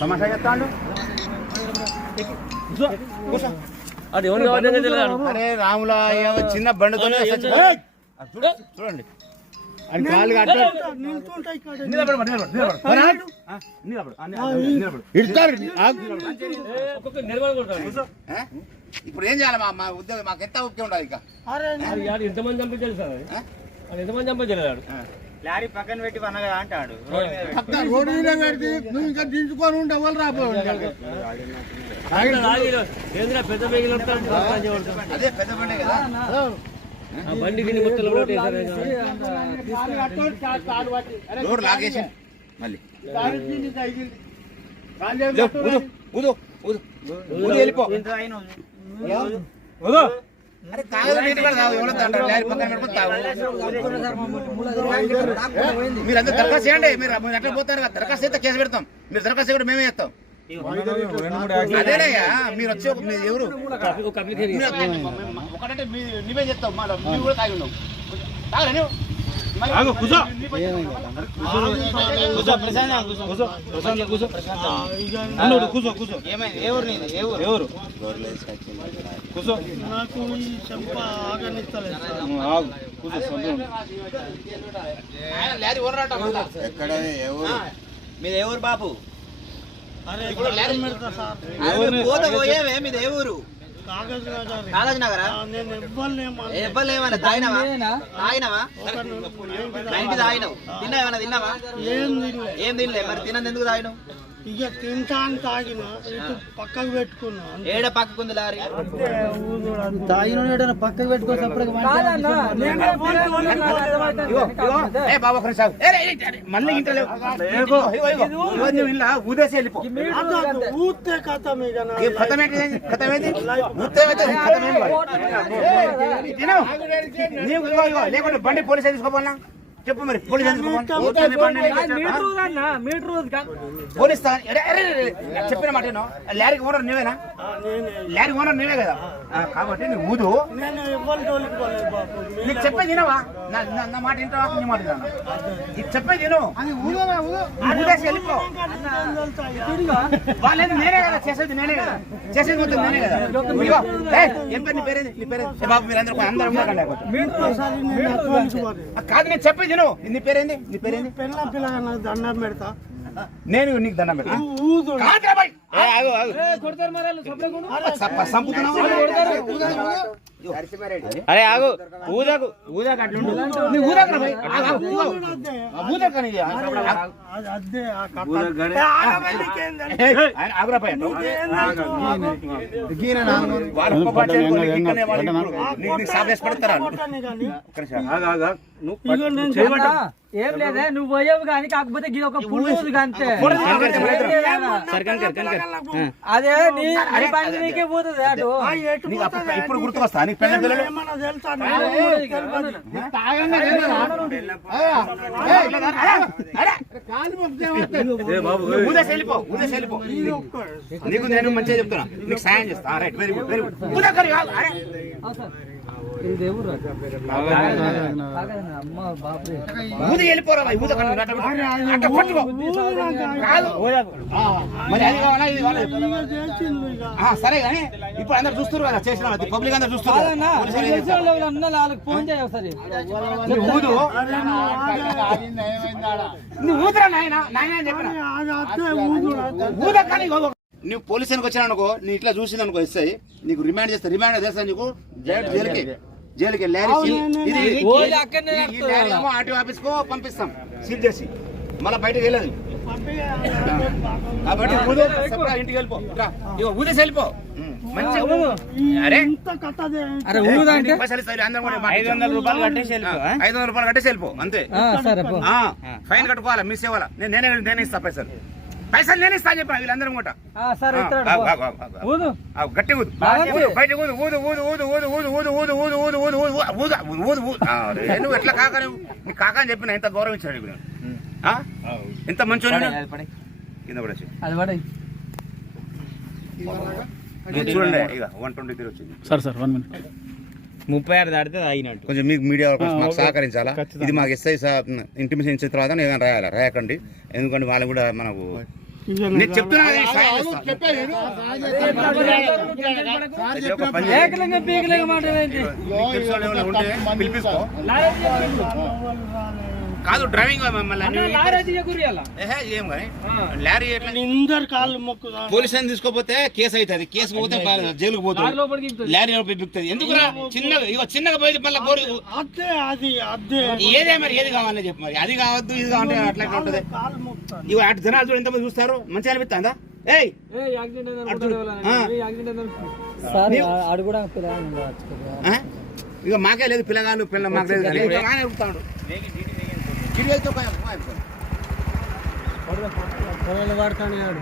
తమాషా చెప్తాడు. అరే రాముల చిన్న బండితో చూడండి ఇప్పుడు ఏం చేయాలి మా ఉద్యోగం మాకు ఎంత ఓకే ఉండాలి ఇంకా ఎంతమంది చంపించాలి సార్ ఎంతమంది చంపించాడు లారీ పక్కన పెట్టి పనగా అంటాడు రోడ్డు మీద పెడితే నువ్వు ఇంకా దించుకొని ఉంటే వాళ్ళు రాబోయే పెద్ద అదే పెద్ద బండి కదా బండికి మొత్తం రోడ్ లాగేసి మళ్ళీ వెళ్ళిపో. అరే తాగదు మీరు అంతా దరఖాస్తు చేయండి. మీరు ఎట్లా పోతారు కదా, దరఖాస్తు అయితే కేసు పెడతాం. మీరు దరఖాస్తు కూడా మేమే చేస్తాం. అదేనయ్యా మీరు వచ్చి మీరు ఎవరు ఒకటంటే నీవే చెప్తావు మేము కూడా తాగి ఉన్నాం. తాగరా నువ్వు మీది ఏ ఊరు బాబు? పోయేవే మీది ఏ ఊరు? కాగజ్ నగరా? ఇవ్వలేమన్నా తాగినవా? తాగినవా? నైన్టీ తాగినావు. తిన్నావు ఏమన్నా? తిన్నావా? ఏం తినలే. మరి తినంది ఎందుకు తాగినావు? ఇక తింటాను తాగిన పక్కకు పెట్టుకున్నా. ఏడ పక్కకుంది లారీ? తాగిన పక్కకు పెట్టుకోవాలి. మళ్ళీ ఇంట్లో ఊదేసి వెళ్ళిపో. ఊతే కథం లేకుంటే బండి పోలీసు తీసుకోపోనా చెప్పు. మరి పోలీసు పోలీస్ చెప్పిన మాట లారీకి ఓనర్ నువ్వేనా? లారీ ఓనర్ నువ్వే కదా, కాబట్టి నువ్వు ఊదు. నీకు చెప్పేది వినవా? నా మాట వింటావా? నీ మాట నీకు చెప్పేది విను. ఊదేసి వెళ్ళిపో. వాళ్ళేది నేనే కదా చేసేది, నేనే కదా చేసేది, మొత్తం నేనే కదా. ఏం పేరు నీ పేరేది? నీ పేరేది బాబు? మీరు అందరూ కాదు, నేను చెప్పేది విను. నీ పేరేంది? నీ పేరేంది? దండం పెడతా నేను నీకు దండం పెడతా. అరే ఆగు, ఊదాకు ఊదాకు అట్లుండు. ఏం లేదే, నువ్వు పోయేవు కానీ కాకపోతే ఒక పుల్లు అంతే. అదే నీ బండి నీకే పోతుంది అటు. ఇప్పుడు గుర్తుకొస్తా నీకు పెళ్ళ పిల్లలు ఊదేసి వెళ్ళిపో. ఊదేసి వెళ్ళిపో. నీకు నేను మంచిగా చెప్తున్నా, నీకు సాయం చేస్తా. Right, very good, very good. ఊది వెళ్ళిపోరా. సరే కానీ ఇప్పుడు అందరు చూస్తారు కదా, చేసిన పబ్లిక్ అందరు చూస్తారు. ఊదు నువ్వు ఊదురా నాయన, నాయన అని చెప్పిన ఊద. కానీ నువ్వు పోలీసునికి వచ్చినా అనుకో, నీ ఇట్లా చూసింది అనుకో ఇస్తాయి, నీకు రిమాండ్ చేస్తా. రిమాండ్ చేస్తా నీకు జైలుకి ఆర్టీ ఆఫీస్ కు పంపిస్తాం, సీల్ చేసి. మళ్ళీ బయటకు వెళ్ళదు కాబట్టి ఇంటికి వెళ్ళిపో. ఊదేసి వెళ్ళిపో. $500 కట్టేసి వెళ్ళిపో అంతే. ఫైన్ కట్టుకోవాలా, మిస్ అవ్వాలా. నేనే ఇస్తా పైసలు. పైసలు నేను ఇస్తా చెప్పిన వీళ్ళందరం కూడా. గట్టి ఊదు, బయట ఊదు, ఊదు ఊదు ఊదు ఊదు ఊదు ఊదు ఊదు ఊదు ఊదు ఊదు ఊదు ఊదు ఊదు. నువ్వు ఎట్లా కాక నీ కాక అని చెప్పిన ఎంత గౌరవించాడు ఇప్పుడు. ఎంత మంచి కింద పడేసి చూడండి. ఇక 123 వచ్చింది. Sir 1 minute. 36 దాటితే అయినట్టు. కొంచెం మీకు మీడియా మాకు సహకరించాలా. ఇది మాకు ఎస్ఐ ఇంటిమేషన్ ఇచ్చిన తర్వాత ఏదైనా రాయాలా, రాయకండి. ఎందుకంటే వాళ్ళు కూడా మనకు నేను చెప్తున్నా కదా, ఈ సాయం చేస్తా. అయితే ఒక పని చేయి. ఏకలింగ పీకలింగ మాట ఏంటి? నీకు తెలిసిన వాళ్ళు ఎవరైనా ఉంటే పిలిపించుకో. లారీ తీయకుర్రి. కాదు డ్రైవింగ్ మమ్మల్ని అన్న, లారీ తీయకుర్రి అలా. ఏం కానీ లారీ ఎట్లా అందరు కాళ్ళు మొక్కుదా పోలీస్ అని తీసుకోపోతే కేసు అవుతుంది. కేసు పోతే జైలుకు లారీ పోతుంది. లోపలికి దింపుతుంది. లారీ బిక్తుంది. ఎందుకురా చిన్నగా ఇగో చిన్నగా పోయి మళ్ళీ బోరు అదే అది అదే ఏదే మరి ఏది కావాలని చెప్పు మరి. అది కావద్దు ఇది కావాలంటే అట్లా ఉంటుంది. కాళ్ళు మొక్కుతాను ఇవి అటు జనాలు చూడు ఎంతమంది చూస్తారు. మంచిగా అనిపిస్తుందా? ఏయ్ ఏ యాక్సిడెంట్ అయింది అటు అనుకుంటారు చూడు. ఎవరైనా. ఆ. ఏ యాక్సిడెంట్ అయింది అనుకుంటారు. ఆ? ఇక మాకే లేదు పిల్లగాళ్ళు పిల్ల మాకు లేదు కానీ ఇక ఆయన అడుగుతాడు. వాడతానే ఆడు